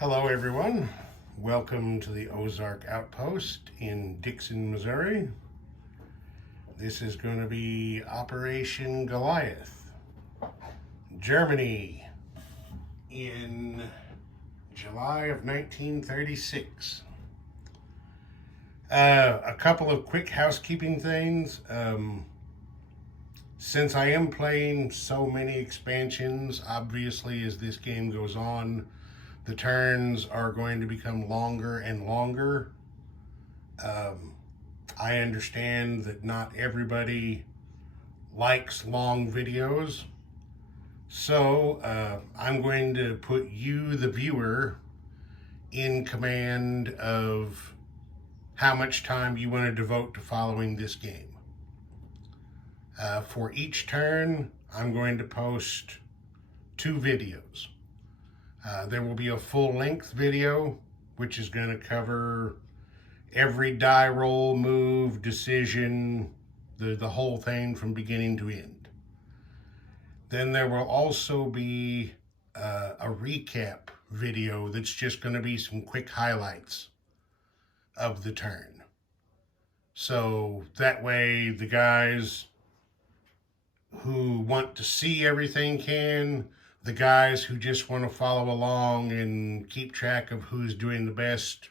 Hello everyone, welcome to the Ozark Outpost in Dixon, Missouri. This is going to be Operation Goliath, Germany, in July of 1936. A couple of quick housekeeping things. Since I am playing so many expansions, obviously as this game goes on, the turns are going to become longer and longer. I understand that not everybody likes long videos, so I'm going to put you, the viewer, in command of how much time you want to devote to following this game. For each turn, I'm going to post 2 videos. There will be a full-length video, which is going to cover every die roll, move, decision, the whole thing from beginning to end. Then there will also be a recap video that's just going to be some quick highlights of the turn. So that way the guys who want to see everything can. The guys who just want to follow along and keep track of who's doing the best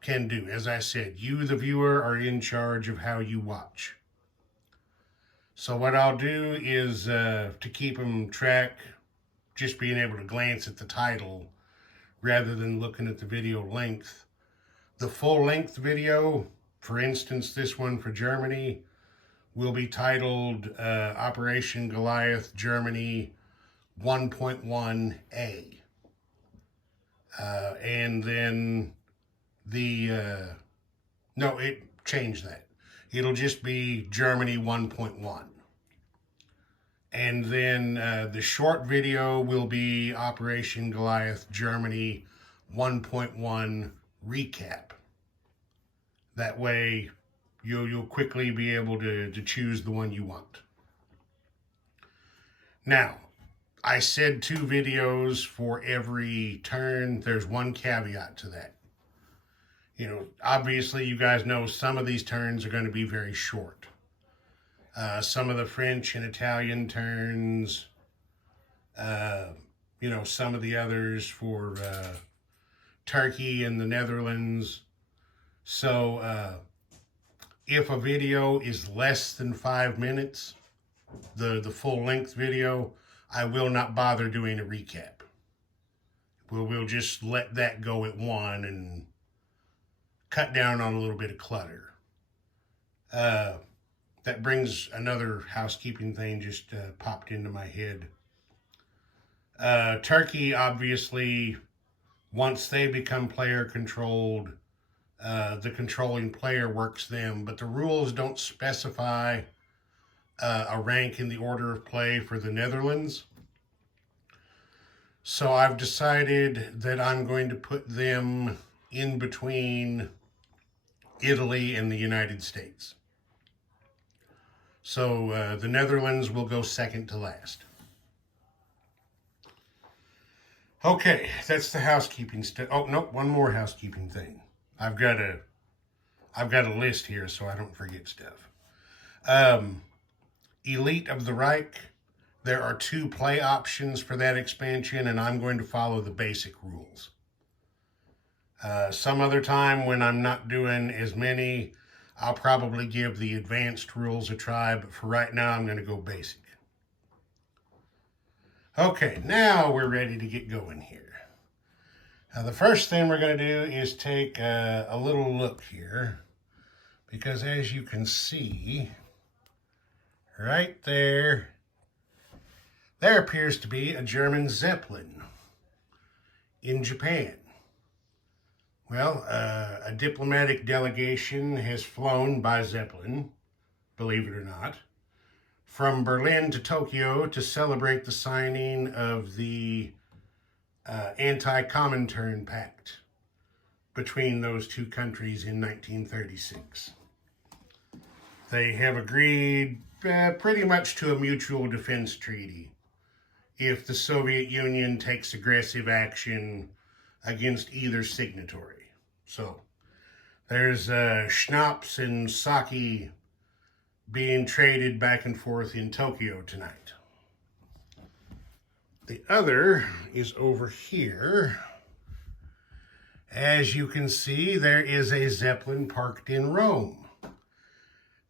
can do. As I said, you, the viewer, are in charge of how you watch. So what I'll do is, to keep them track, just being able to glance at the title rather than looking at the video length. The full-length video, for instance, this one for Germany, will be titled Operation Goliath, Germany 1.1a. And then no, it changed that. It'll just be Germany 1.1. And then the short video will be Operation Goliath, Germany 1.1 recap. That way you'll quickly be able to choose the one you want. Now, I said 2 videos for every turn. There's one caveat to that. You know, obviously you guys know some of these turns are going to be very short. Some of the French and Italian turns, you know, some of the others for Turkey and the Netherlands. So if a video is less than 5 minutes, the full-length video, I will not bother doing a recap. We'll just let that go at 1 and cut down on a little bit of clutter. That brings another housekeeping thing just popped into my head. Turkey, obviously, once they become player-controlled, the controlling player works them, but the rules don't specify a rank in the order of play for the Netherlands. So I've decided that I'm going to put them in between Italy and the United States. So the Netherlands will go second to last. Okay, that's the housekeeping stuff. Oh, no, one more housekeeping thing. I've got a list here so I don't forget stuff. Elite of the Reich, there are 2 play options for that expansion, and I'm going to follow the basic rules. Some other time when I'm not doing as many, I'll probably give the advanced rules a try, but for right now I'm going to go basic. Okay, now we're ready to get going here. Now the first thing we're going to do is take a little look here, because as you can see, right there appears to be a German Zeppelin in Japan. Well, a diplomatic delegation has flown by Zeppelin, believe it or not, from Berlin to Tokyo to celebrate the signing of the Anti-Comintern Pact between those 2 countries in 1936. They have agreed pretty much to a mutual defense treaty. If the Soviet Union takes aggressive action against either signatory. So there's schnapps and sake being traded back and forth in Tokyo tonight. The other is over here. As you can see, there is a Zeppelin parked in Rome.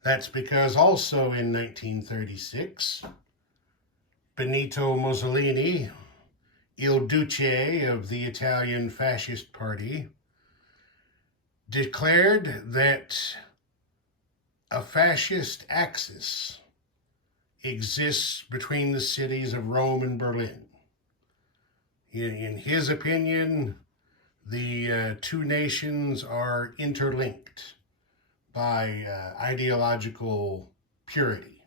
That's because also in 1936, Benito Mussolini, Il Duce of the Italian Fascist Party, declared that a fascist axis exists between the cities of Rome and Berlin. In his opinion, the two nations are interlinked by ideological purity.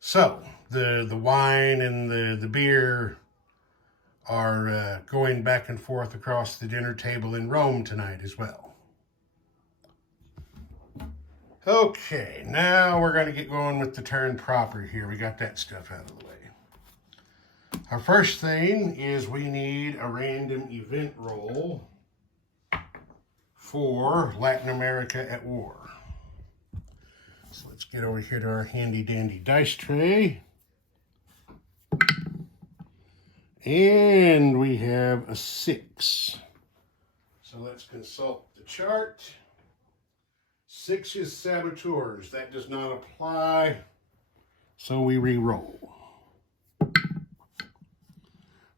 So the wine and the beer are going back and forth across the dinner table in Rome tonight as well. Okay, now we're going to get going with the turn proper here. We got that stuff out of the way. Our first thing is we need a random event roll for Latin America at War. So let's get over here to our handy dandy dice tray. And we have a 6. So let's consult the chart. 6 is saboteurs. That does not apply. So we re-roll.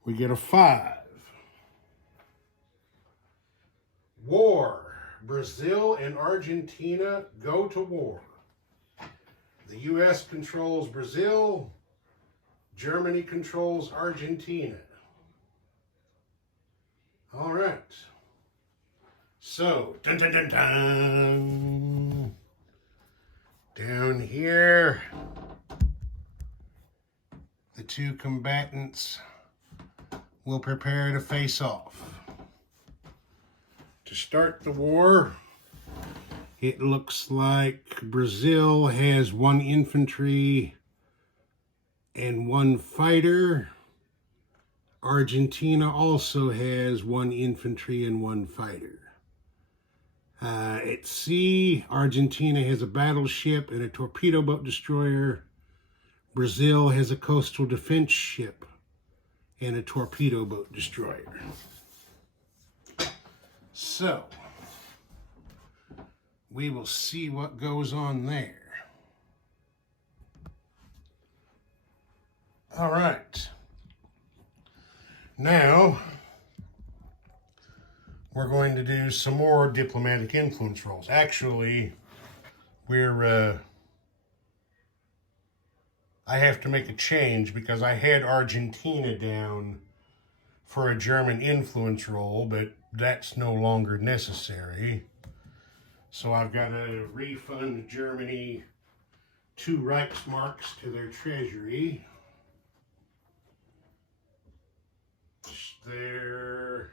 We get a 5. War. Brazil and Argentina go to war. The U.S. controls Brazil. Germany controls Argentina. All right. So, dun, dun, dun, dun. Down here, the two combatants will prepare to face off. To start the war, it looks like Brazil has 1 infantry and 1 fighter. Argentina also has 1 infantry and 1 fighter. At sea, Argentina has a battleship and a torpedo boat destroyer. Brazil has a coastal defense ship and a torpedo boat destroyer. So, we will see what goes on there. All right. Now, we're going to do some more diplomatic influence rolls. Actually, I have to make a change because I had Argentina down for a German influence roll, but that's no longer necessary. So I've got to refund Germany 2 Reichsmarks to their treasury. They're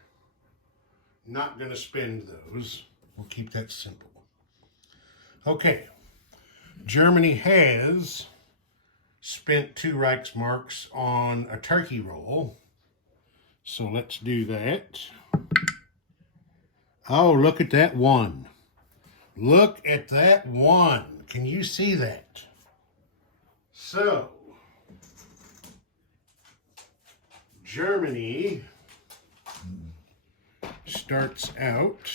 not going to spend those. We'll keep that simple. Okay. Germany has spent 2 Reichsmarks on a turkey roll. So let's do that. Oh, look at that 1. Look at that 1. Can you see that? So, Germany starts out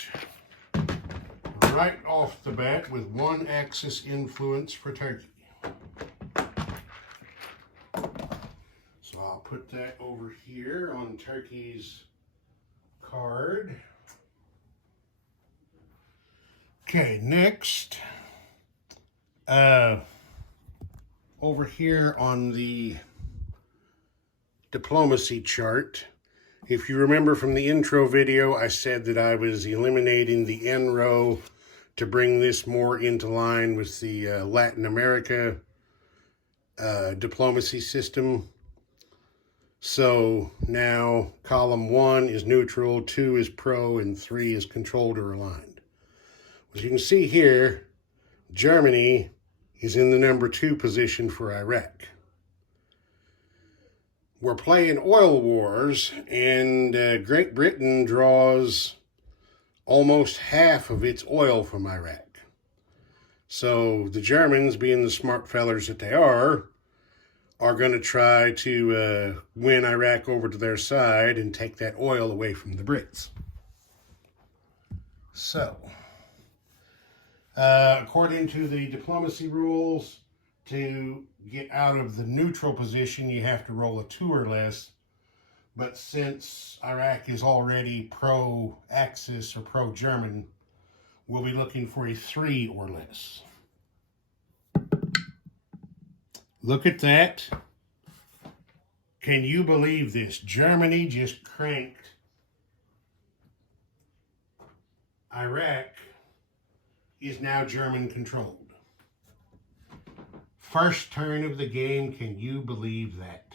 right off the bat with 1 Axis influence for Turkey. So I'll put that over here on Turkey's card. Okay, next, over here on the diplomacy chart, if you remember from the intro video, I said that I was eliminating the N row to bring this more into line with the Latin America diplomacy system. So now column 1 is neutral, 2 is pro, and 3 is controlled or aligned. As you can see here, Germany is in the number 2 position for Iraq. we're playing oil wars, and Great Britain draws almost half of its oil from Iraq. So the Germans, being the smart fellers that they are going to try to win Iraq over to their side and take that oil away from the Brits. So, according to the diplomacy rules, to get out of the neutral position, you have to roll a 2 or less. But since Iraq is already pro-Axis or pro-German, we'll be looking for a 3 or less. Look at that. Can you believe this? Germany just cranked Iraq is now German controlled. First turn of the game, can you believe that?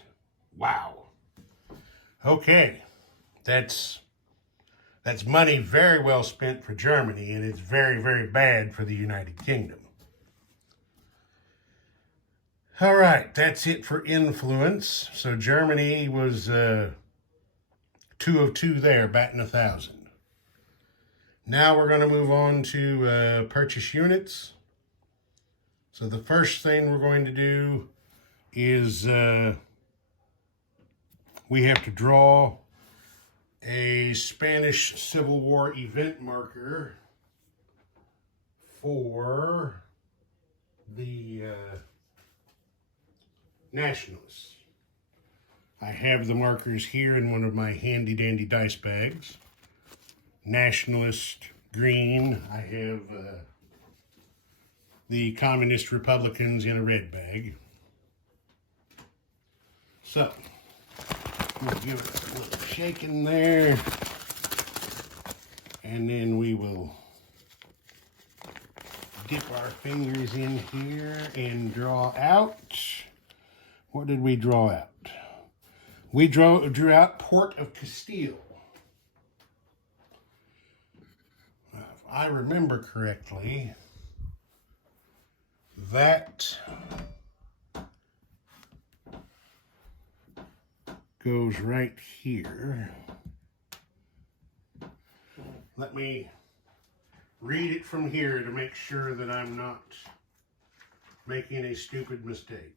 Wow. Okay, that's money very well spent for Germany, and it's very, very bad for the United Kingdom. All right, that's it for influence. So Germany was 2 of 2 there, batting 1,000. Now we're going to move on to purchase units. So the first thing we're going to do is we have to draw a Spanish Civil War event marker for the Nationalists. I have the markers here in one of my handy dandy dice bags. Nationalist green. I have the Communist Republicans in a red bag. So, we'll give it a little shaking there. And then we will dip our fingers in here and draw out. What did we draw out? We drew out Port of Castile. If I remember correctly, that goes right here. Let me read it from here to make sure that I'm not making a stupid mistake.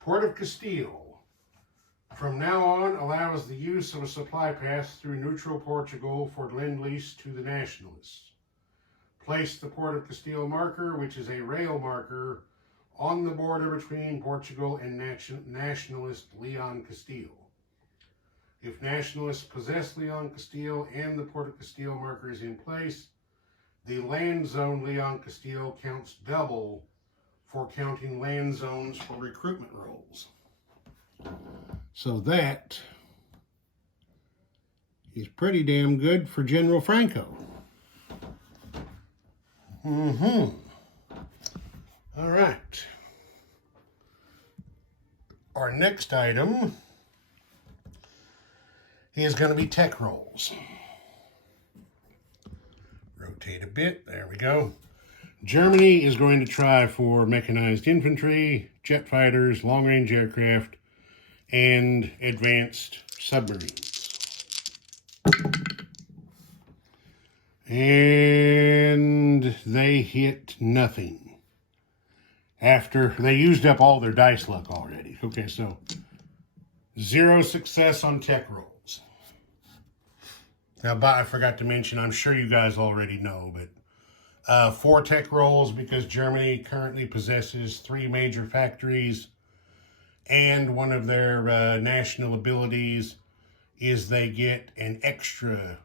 Port of Castile, from now on, allows the use of a supply pass through neutral Portugal for Lend-Lease to the Nationalists. Place the Port of Castile marker, which is a rail marker, on the border between Portugal and Nationalist Leon Castile. If Nationalists possess Leon Castile and the Port of Castile marker is in place, the land zone Leon Castile counts double for counting land zones for recruitment roles. So that is pretty damn good for General Franco. All right. Our next item is going to be tech rolls. Rotate a bit. There we go. Germany is going to try for mechanized infantry, jet fighters, long-range aircraft, and advanced submarines. And they hit nothing. After they used up all their dice luck already. Okay, so 0 success on tech rolls. Now, I forgot to mention, I'm sure you guys already know, but 4 tech rolls because Germany currently possesses 3 major factories, and one of their national abilities is they get an extra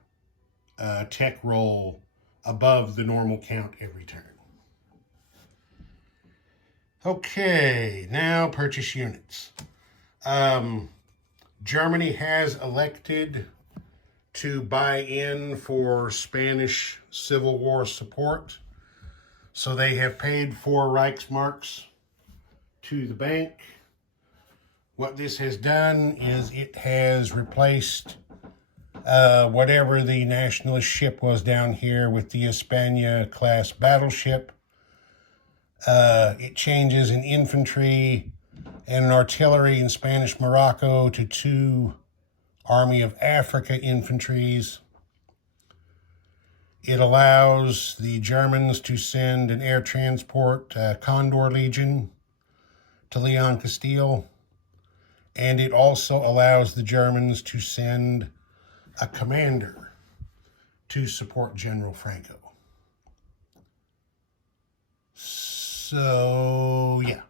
tech roll above the normal count every turn. Okay, now purchase units. Germany has elected to buy in for Spanish Civil War support. So they have paid 4 Reichsmarks to the bank. What this has done is it has replaced whatever the nationalist ship was down here with the España class battleship. It changes an infantry and an artillery in Spanish Morocco to 2 Army of Africa infantries. It allows the Germans to send an air transport Condor Legion to Leon Castile, and it also allows the Germans to send a commander to support General Franco. So, yeah,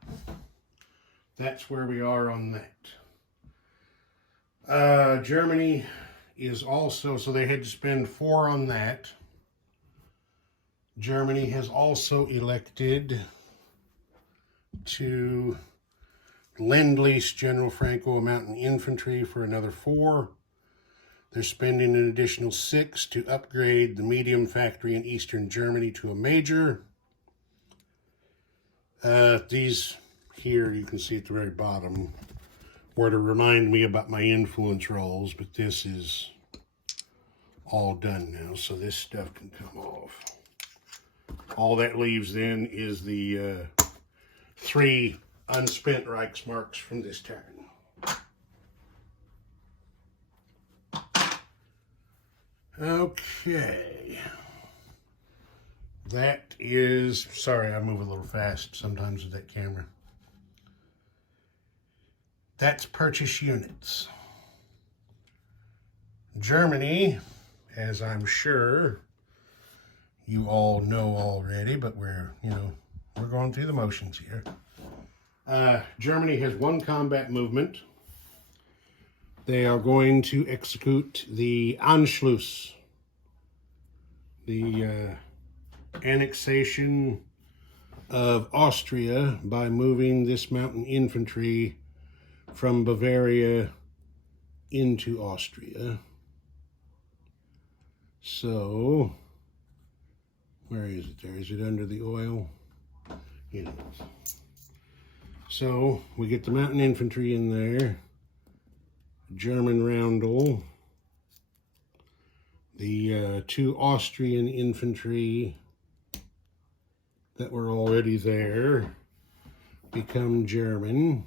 that's where we are on that. Germany is also, so they had to spend 4 on that. Germany has also elected to lend-lease General Franco a mountain infantry for another 4. They're spending an additional 6 to upgrade the medium factory in eastern Germany to a major. These here, you can see at the very bottom, were to remind me about my influence rolls, but this is all done now, so this stuff can come off. All that leaves then is the 3 unspent Reichsmarks from this turn. Okay. That is, sorry, I move a little fast sometimes with that camera. That's purchase units. Germany, as I'm sure you all know already, but we're going through the motions here. Germany has 1 combat movement. They are going to execute the Anschluss, the annexation of Austria by moving this mountain infantry from Bavaria into Austria. So, where is it there? Is it under the oil? It is. So, we get the mountain infantry in there, German roundel, the 2 Austrian infantry that were already there become German.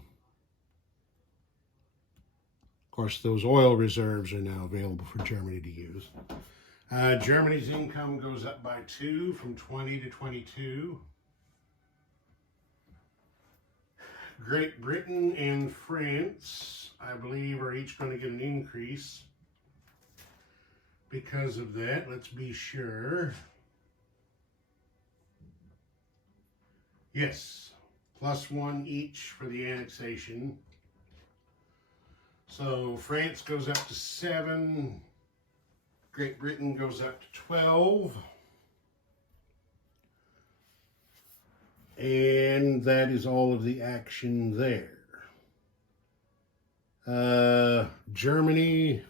Of course, those oil reserves are now available for Germany to use. Germany's income goes up by 2 from 20 to 22. Great Britain and France, I believe, are each going to get an increase because of that. Let's be sure. Yes, +1 each for the annexation. So France goes up to 7. Great Britain goes up to 12. And that is all of the action there. Germany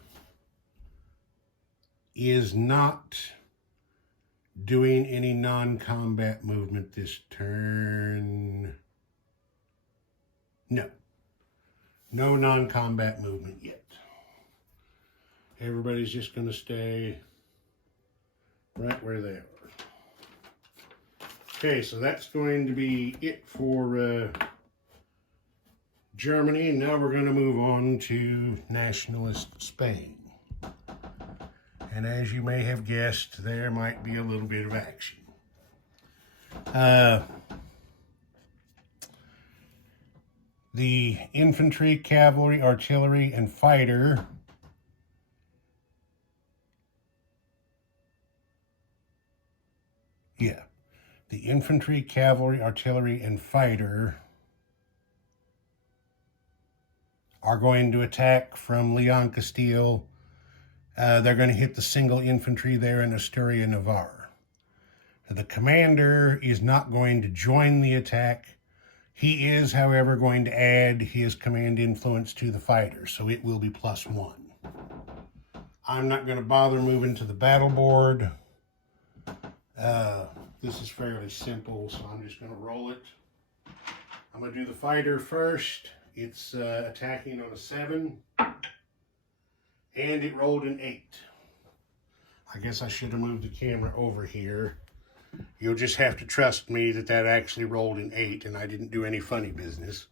is not doing any non-combat movement this turn. No. No non-combat movement yet. Everybody's just going to stay right where they are. Okay, so that's going to be it for Germany. Now we're going to move on to nationalist Spain. And as you may have guessed, there might be a little bit of action. The infantry, cavalry, artillery, and fighter the infantry, cavalry, artillery, and fighter are going to attack from Leon Castile. They're going to hit the single infantry there in Asturia, Navarre. The commander is not going to join the attack. He is, however, going to add his command influence to the fighter, so it will be +1. I'm not going to bother moving to the battle board. This is fairly simple, so I'm just going to roll it. I'm going to do the fighter first. It's attacking on a 7, and it rolled an 8. I guess I should have moved the camera over here. You'll just have to trust me that that actually rolled an 8, and I didn't do any funny business.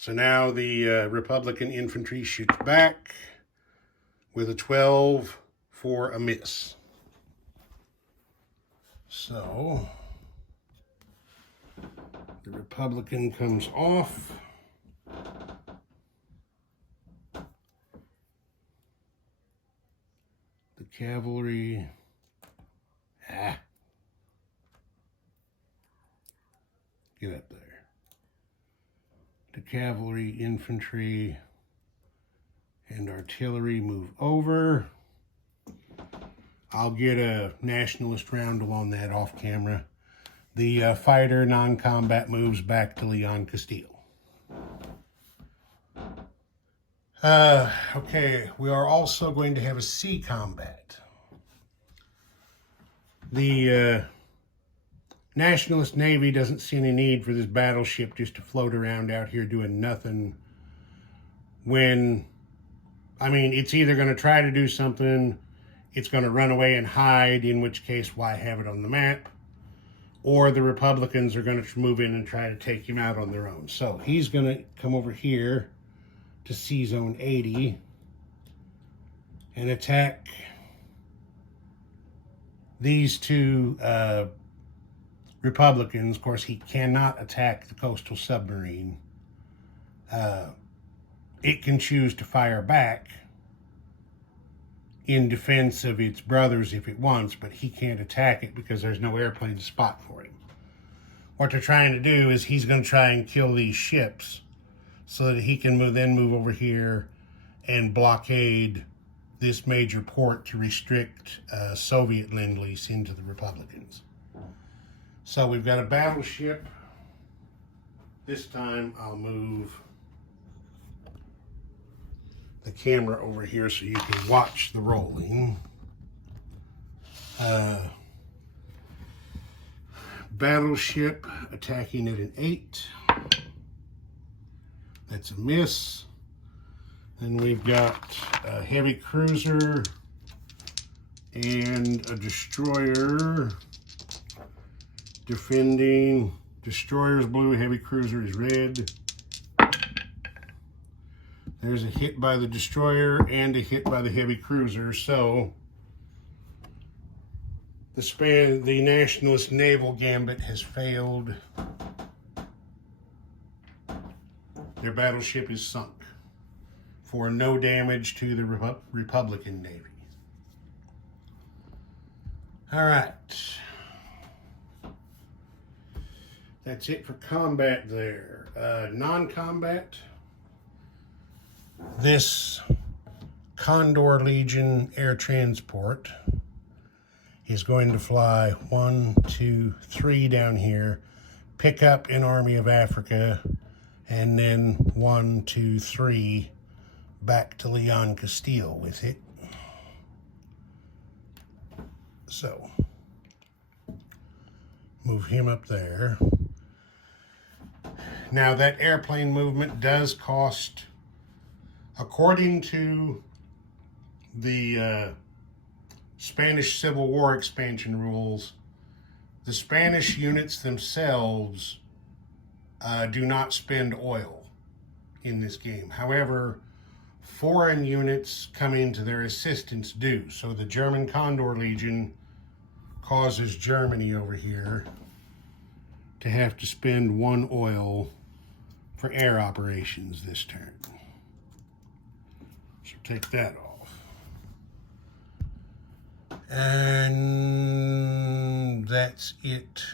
So now the Republican infantry shoots back with a 12 for a miss. So the Republican comes off. The cavalry, get up there. The cavalry, infantry, and artillery move over. I'll get a nationalist roundel on that off camera. The fighter non-combat moves back to Leon Castile. Okay, we are also going to have a sea combat. The Nationalist Navy doesn't see any need for this battleship just to float around out here doing nothing when, I mean, it's either going to try to do something, it's going to run away and hide, in which case, why have it on the map? Or the Republicans are going to move in and try to take him out on their own. So he's going to come over here to Sea Zone 80 and attack these two Republicans. Of course, he cannot attack the coastal submarine. It can choose to fire back in defense of its brothers if it wants, but he can't attack it because there's no airplane to spot for him. What they're trying to do is he's going to try and kill these ships so that he can move over here and blockade this major port to restrict Soviet lend-lease into the Republicans. So we've got a battleship. This time I'll move the camera over here so you can watch the rolling. Battleship attacking at an 8. That's a miss. Then we've got a heavy cruiser and a destroyer defending. Destroyer's blue, heavy cruiser is red. There's a hit by the destroyer and a hit by the heavy cruiser. So the Nationalist naval gambit has failed. Their battleship is sunk for no damage to the Republican Navy. All right. That's it for combat there. Non-combat. This Condor Legion air transport is going to fly 1, 2, 3 down here, pick up an Army of Africa, and then 1, 2, 3 back to Leon Castile with it. So, move him up there. Now that airplane movement does cost, according to the Spanish Civil War expansion rules, the Spanish units themselves do not spend oil in this game. However, foreign units coming to their assistance do. So the German Condor Legion causes Germany over here to have to spend 1 oil for air operations this turn. So take that off. And that's it.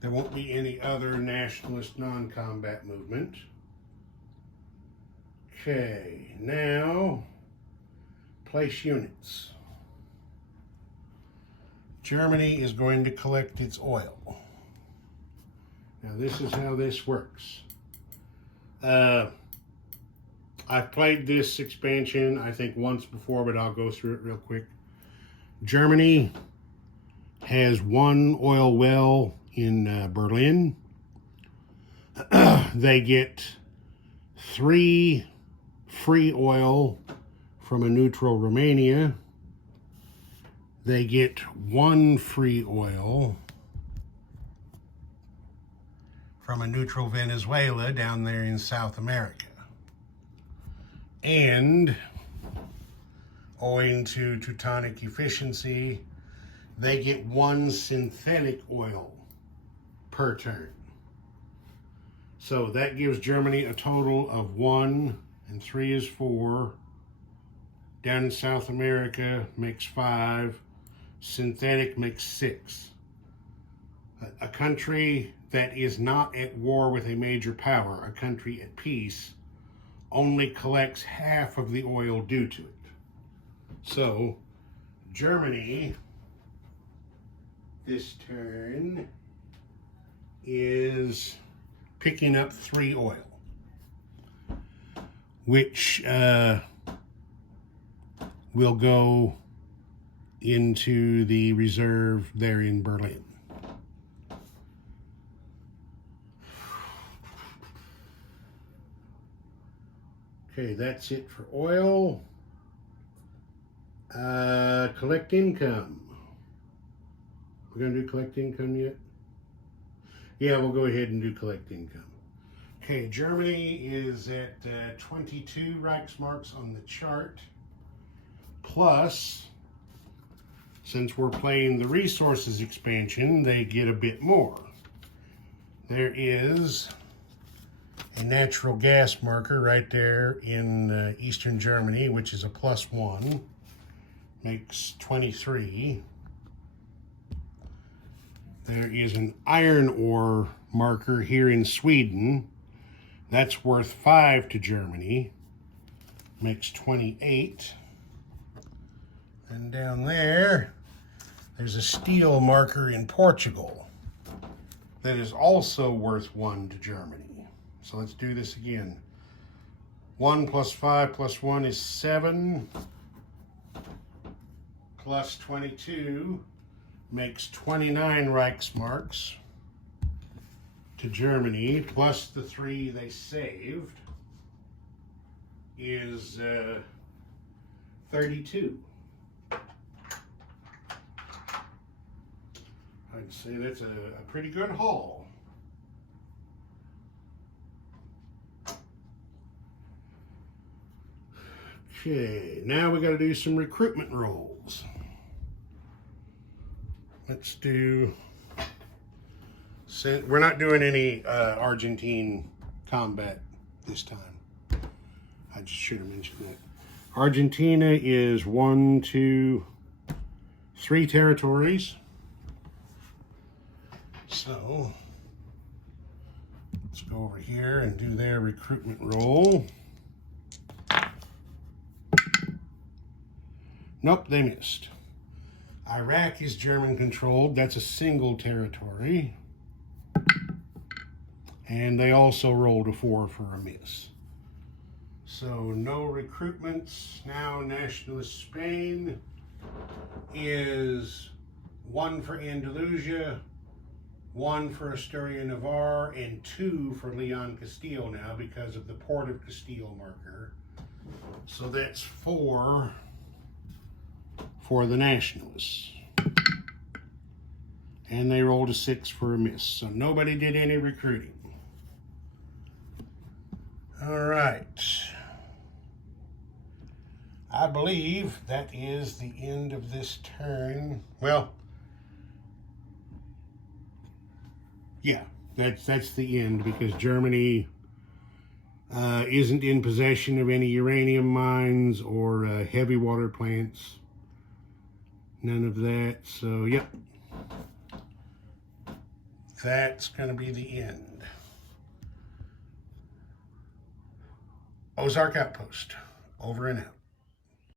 There won't be any other nationalist non-combat movement. Okay, now place units. Germany is going to collect its oil. Now this is how this works. I've played this expansion, I think, once before, but I'll go through it real quick. Germany has 1 oil well in Berlin. They get 3 free oil from a neutral Romania. They get 1 free oil from a neutral Venezuela down there in South America. And owing to Teutonic efficiency, they get 1 synthetic oil per turn. So that gives Germany a total of 1, and 3 is 4. Down in South America makes 5. Synthetic makes 6. A country that is not at war with a major power, a country at peace, only collects half of the oil due to it. So Germany this turn is picking up 3 oil, which will go into the reserve there in Berlin. Okay, that's it for oil. Collect income. We're going to do collect income yet? Yeah, we'll go ahead and do collect income. Okay, Germany is at 22 Reichsmarks on the chart. Plus, since we're playing the resources expansion, they get a bit more. There is a natural gas marker right there in Eastern Germany, which is a +1, makes 23. There is an iron ore marker here in Sweden. That's worth 5 to Germany, makes 28. And down there, there's a steel marker in Portugal that is also worth 1 to Germany. So let's do this again. 1 + 5 + 1 is 7, plus 22 makes 29 Reichsmarks to Germany, plus the 3 they saved is 32. I'd say that's a pretty good haul. Okay, now we got to do some recruitment rolls. Let's do, we're not doing any Argentine combat this time. I just should have mentioned that. Argentina is 1, 2, 3 territories. So let's go over here and do their recruitment roll. Nope, they missed. Iraq is German controlled. That's a single territory. And they also rolled a 4 for a miss. So no recruitments. Now nationalist Spain is 1 for Andalusia, 1 for Asturias-Navarre, and 2 for Leon Castile now because of the Port of Castile marker. So that's 4 for the nationalists. And they rolled a 6 for a miss. So nobody did any recruiting. All right. I believe that is the end of this turn. Well, yeah, that's the end because Germany isn't in possession of any uranium mines or heavy water plants. None of that. So, yep. That's going to be the end. Ozark Outpost. Over and out.